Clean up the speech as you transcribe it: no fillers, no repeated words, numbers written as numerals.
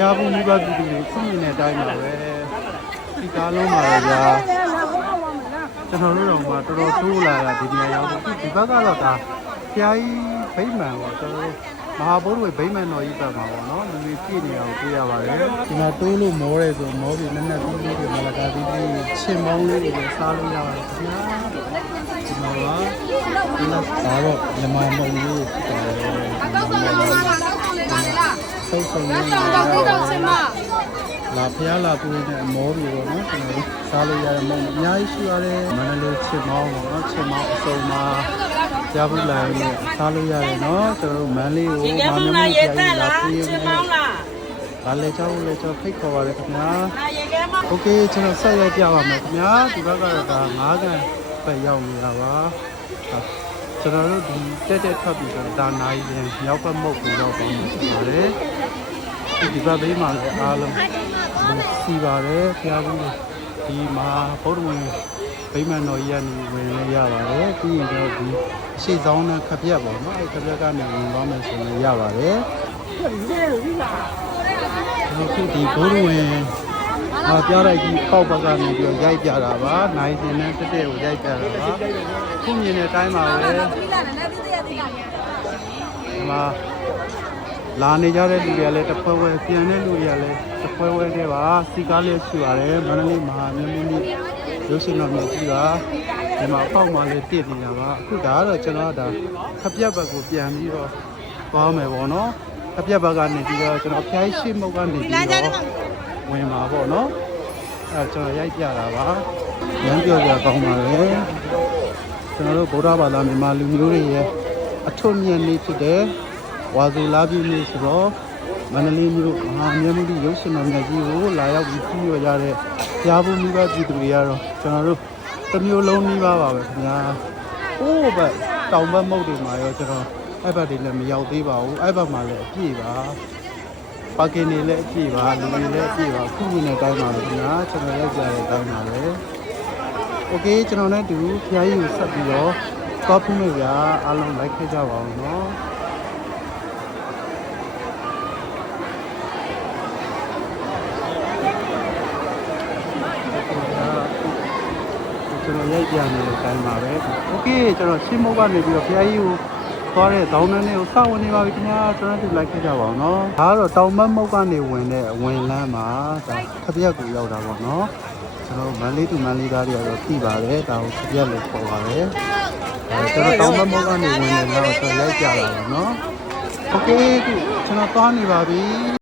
ရားဘူးမိဘပြည်သူတွေခုမြင်တဲ့အတိုင်းပါပဲဒီကားလုံးပါပဲဗျာကျွန်တော်တို့တော့မှတော်တော်တိုးလာတာဒီနေရာရောက်ဒီဘက်ကတော့ဒါဖျားကြီးဗိမာန်ပေါ့ကျွန်တော်တို့မဟာဘုရားဗိမာန်တော်ကြီးပတ်မှာပေါ့နော်လူတွေပြည့်နေတာကိုတွေ့ရပါတယ်ဒီမှာတိုးလို့မောတယ်ဆိုမောပြီးနက်နက်ပြီးပြီးမလာကားပြီးပြီးချင်းမောင်းလေးတွေစားလို့ရပါတယ်ခင်ဗျာဒီမှာပါဒီမှာဒါတော့လမိုင်းမုံလေးဆုပ်ဆုံးလေးလာဖျားလာပြီးနေမောပြီးတော့နော်ကျွန်တော်စားလို့ရတဲ့မုံအများကြီးရှိရတယ်မန္တလေးချင်းမောင်းပေါ့နော်ချင်းမောင်းအစုံမှာကြားဘူးလာရင်စားလို့ရတယ်နော်ကျွန်တော်မန်းလေးကိုမန္တလေးရေးတက်လာချင်းမောင်းလားဒါလည်းကြောက်လည်းကြောက်ဖိတ်ခေါ်ပါရခင်ဗျာโอเคကျွန်တော်ဆက်ရိုက်ပြပါမယ်ခင်ဗျာဒီဘက်ကတော့ဒါ9ကန်ပဲရောက်နေတာပါကျွန်တော်တို့ဒီတက်ထွက်ပြီးတော့ဒါနိုင်ရင်မြောက်ဘက်မုတ်ကိုရောက်ပါမယ်ဆိုတော့လေဒီဘက်ဘေးမှာလည်းအားလုံးစီပါတယ်ဖျားဘူးဒီမှာဗုဒ္ဓဝင်ဗိမာန်တော်ကြီးကနေဝင်လဲရပါတယ်ပြီးရင်တော့ဒီအရှိဆောင်နဲ့ခပြက်ပေါ့နော်အဲခပြက်ကနေဝင်သွားမယ်ဆိုရင်ရပါတယ်အခုဒီဗုဒ္ဓဝင်ပြားလိုက်ကြီးပေါက်ဘက်ကနေပြီးတော့ရိုက်ပြတာပါနိုင်စင်နဲ့တက်တက်ကိုရိုက်ပြတာပါခုမြင်တဲ့အတိုင်းပါပဲဒီမှာလာနေကြတဲ့လူတွေကလည်းတစ်ဖွဲဝဲပြန်တဲ့လူတွေကလည်းတစ်ဖွဲဝဲတဲ့ပါစီကားလေးရှိပါတယ်မန္တလေးမဟာမြို့မြို့ရုပ်ရှင်တော်မြတ်ကြီးကဒီမှာအပေါက်မှလည်းတည်နေတာပါအခုဒါကတော့ကျွန်တော်ဒါခပြက်ဘက်ကိုပြန်ပြီးတော့သွားမယ်ပေါ့နော်ခပြက်ဘက်ကနေပြီးတော့ကျွန်တော်ဖျားရှိမုတ်ကနေပြီးတော့ဝင်မှာပေါ့နော်အဲကျွန်တော်ရိုက်ပြတာပါရမ်းပြောကြကောင်းပါလေကျွန်တော်တို့ဗုဒ္ဓဘာသာမြန်မာလူမျိုးတွေရဲ့အထွတ်မြတ်နေ့ဖြစ်တဲ့ဝါဆိုလာပြည့်နေ့ဆိုတော့မန္တလေးမြို့မဟာမြတ်မုဒ္ဒရုပ်ရှင်တော်မြတ်ကြီးကိုလာရောက်ပြီးကြည့်ရတဲ့ကြားဘူးမိဘပြည်သူတွေကတော့ကျွန်တော်တို့တစ်မျိုးလုံးနှီးပါပါပဲခင်ဗျာ။အိုးဘက်တောင်ဘက်မုတ်တွေမှာရောကျွန်တော်အဲ့ဘက်တွေလည်းမရောက်သေးပါဘူး။အဲ့ဘက်မှာလည်းအပြည့်ပါ။ပါကင်တွေလည်းအပြည့်ပါလူတွေလည်းအပြည့်ပါခုမြင်တဲ့အတိုင်းပါပဲခင်ဗျာ။ကျွန်တော်ရောက်ကြတဲ့အတိုင်းပါပဲ။ Okay ကျွန်တော်နဲ့တူဖျားကြီးကိုဆက်ပြီးတော့သွားဖို့မယ်ဗျာ။အားလုံးလိုက်ခဲ့ကြပါဦးနော်။ကျွန်တော်ရိုက်ပြနေတဲ့အတိုင်းပါပဲโอเคကျွန်တော်ရှင်းမုတ်ကနေပြီးတော့ဖျားကြီးကိုသွားတဲ့တောင်းတန်းလေးကိုစောင့်ဝင်နေပါပြီခင်ဗျာကျွန်တော်တို့လိုက်ခဲ့ကြပါအောင်နော်ဒါကတော့တောင်မမုတ်ကနေဝင်တဲ့ဝင်လန်းမှာဒါခပြက်ကိုရောက်တာပေါ့နော်ကျွန်တော်မန္တလေးသူမန္တလေးသားတွေကတော့သိပါတယ်ဒါကိုခပြက်လို့ခေါ်ပါတယ်ကျွန်တော်တောင်မမုတ်ကနေဝင်တဲ့လမ်းကိုကျွန်တော်ရိုက်ပြလာပါနော်โอเคကျွန်တော်သွားနေပါပြီ